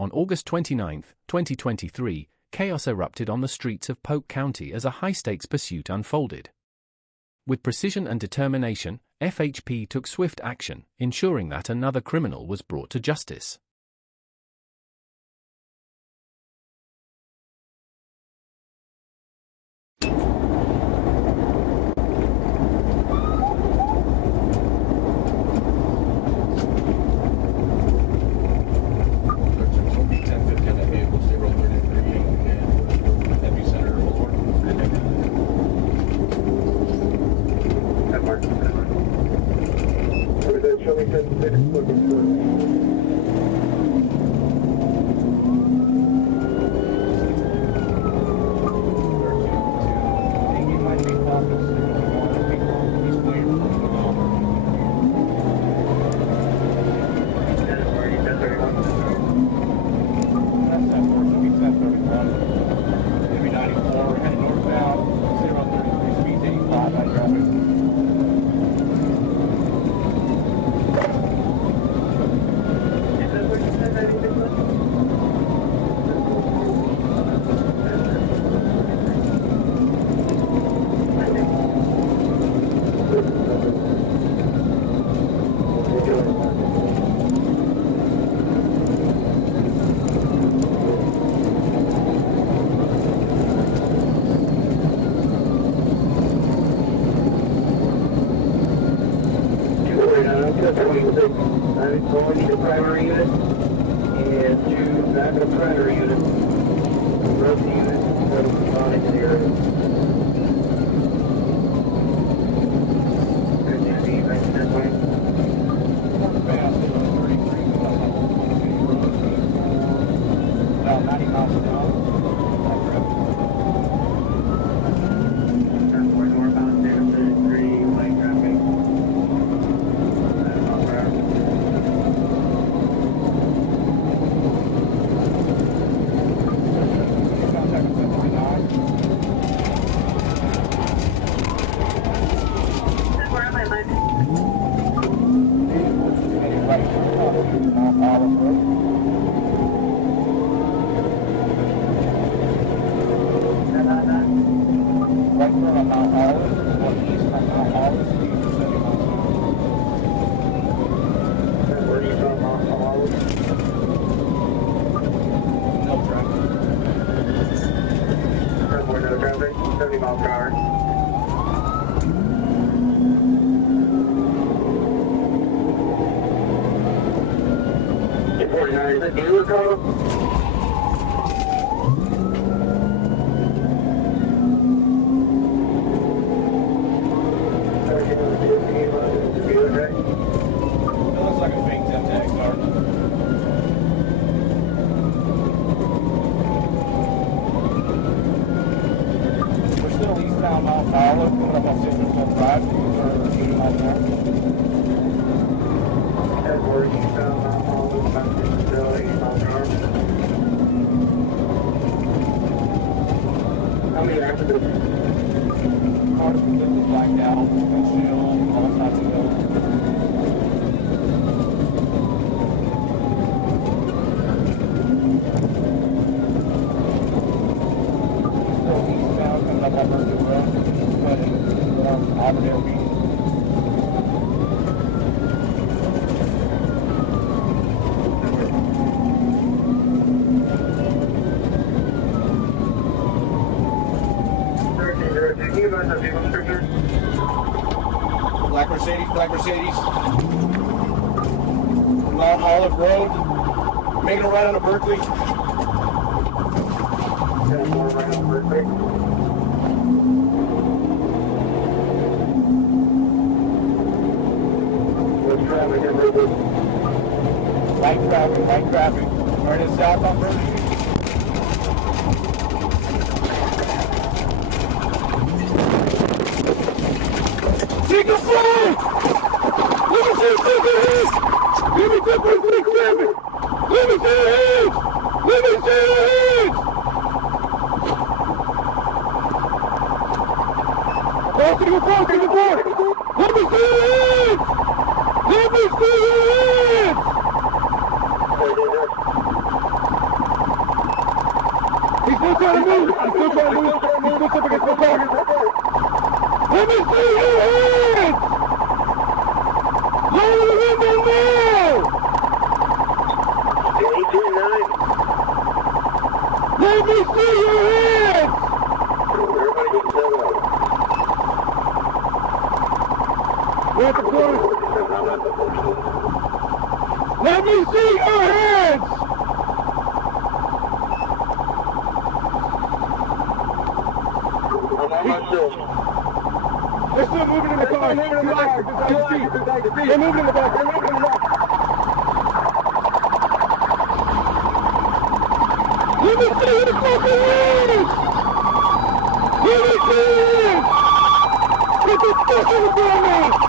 On August 29, 2023, chaos erupted on the streets of Polk County as a high-stakes pursuit unfolded. With precision and determination, FHP took swift action, ensuring that another criminal was brought to justice. Going to the primary unit and to back of the primary unit. Rest the unit that will be on into the area. About 90 miles an hour. Northbound, Davidson, 3, light traffic. Is it dealer code? It looks like a fake 10-tag car. We're still eastbound Mount Olive, coming up on 605. You can turn 80 miles an hour. We're eastbound Mount Olive, about 80 miles an hour. How many accidents? Cars completely blacked out, windshield, all sides of the hill. Still eastbound, coming up on Mercury Road, heading north Auburndale Beach. Black Mercedes. Mount Olive Road. Making a right on to Berkeley. Right on Berkeley. What's traffic in Berkeley? Light traffic. Right south on Berkeley. Take a flag! Let me see it! Let me see Berkeley traffic! Let me see it! Let me see it! Crossing the board! Let me see it! Let me see it! still trying to move. He's still trying to move. He's still up against my target. Let me see your hands! Lower the window now! 829. Let me see your hands! Everybody get settled up. We're at the corner. Let me see your hands! I'm on myself. They're still moving in the car. They're moving in the back. They're moving in the back. They're moving in the back. Let me see who the fucking is! Let me see it! Get the fuck in the ground now!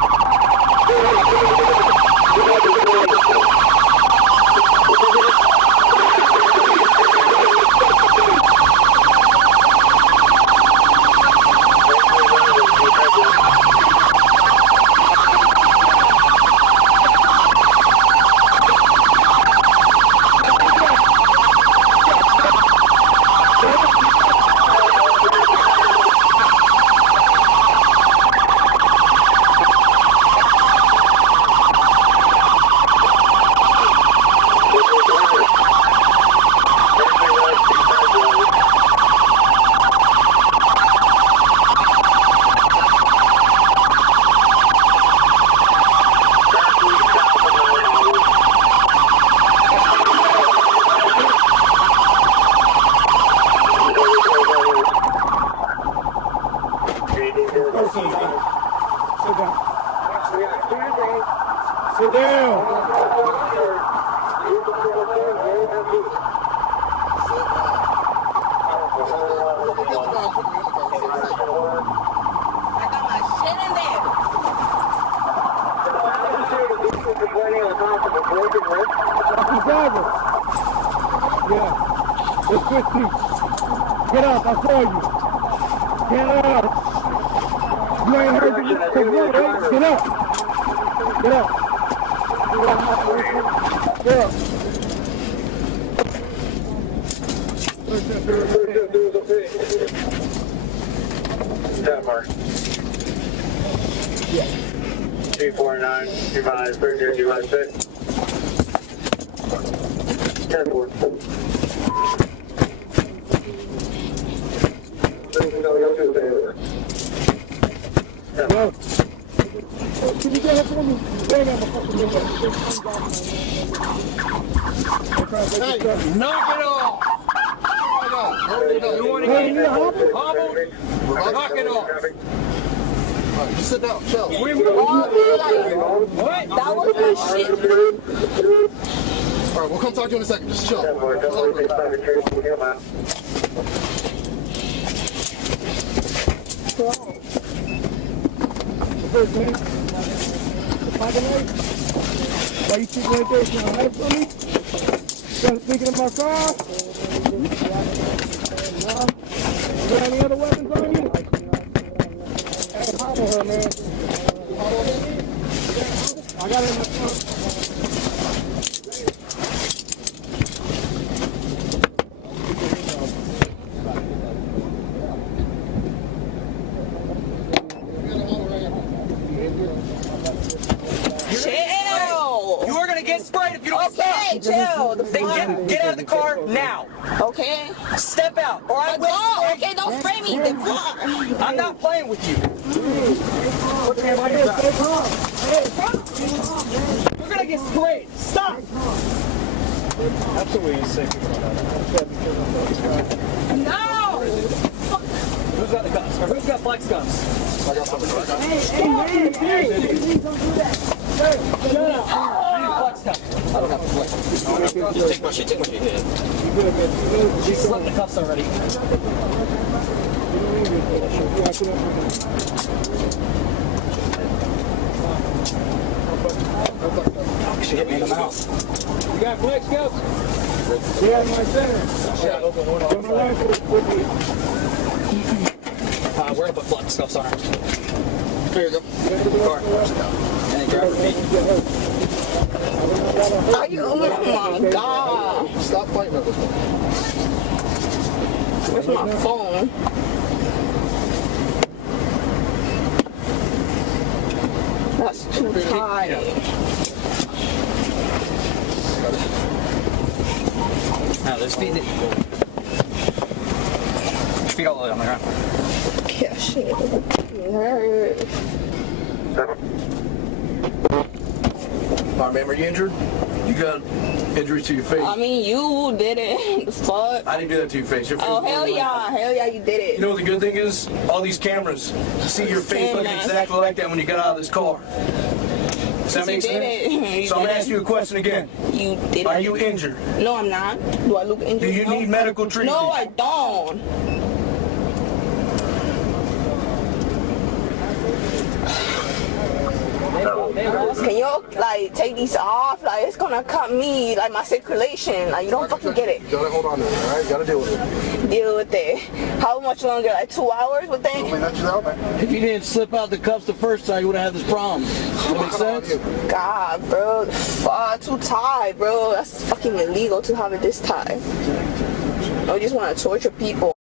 Sit down. I got my shit in there. Driver. Yeah. Let's switch seats. Get up, I saw you. Get up. You ain't heard the right? Get up. Get up. Get up. That mark. Yeah. 249, 25, 30, 10 4. Go. Can you get up for me? Hey, knock it off! You want to Hey, get you hobble? hobbled? Knock it off! Alright, just sit down, chill. We Oh, what? that was my shit. Alright, we'll come talk to you in a second. Just chill. Why you sitting right there? You hide from me? Trying to sneak in my car? You got any other weapons on you? Hey, hobble her, man. I got it in the front. Chill. You are gonna get sprayed if you don't Okay, stop. chill. The Then fuck? get out of the car now. Okay. Step out, or I But will. no, okay, don't spray me. The fuck? I'm not playing with you. You're gonna get sprayed. Stop. That's the way you say people don't No. Who's got the guns? Or who's got flex guns? I got something. Hey, man, please don't do that. Shut up. I need a flex gun. I don't have to play. Just take my shit, take my shit. She slipped the cuffs already. She hit me in the mouth. You got flex cups? Yeah, my center. My wife with me. We're gonna put flex cuffs on her. Here you go. Car. And then grab her feet. Are you? Oh my god. Stop fighting with this one. my phone. That's too tight. Now let's feed it. Feet all the way on the ground. Yeah, shit. It hurts. Alright, man, were you injured? You got injuries to your face. I mean, you did it. The fuck? I didn't do that to your face. Your face Oh, was hell really yeah. Hell yeah, you did it. You know what the good thing is? All these cameras see your face looking exactly like that when you get out of this car. Does that make sense? So I'm going to ask you a question again. You did it. Are you injured? No, I'm not. Do I look injured? Do you need medical treatment? No, I don't. Can you, like, take these off? Like, it's gonna cut me, like, my circulation. Like, you don't fucking get it. You gotta hold on to it, alright? You gotta deal with it. Deal with it. How much longer? Like, 2 hours with I mean, that? that's just out, man. If you didn't slip out the cuffs the first time, you wouldn't have this problem. Does that make sense? God, bro. Fuck, too tight, bro. That's fucking illegal to have it this tight. I just want to torture people.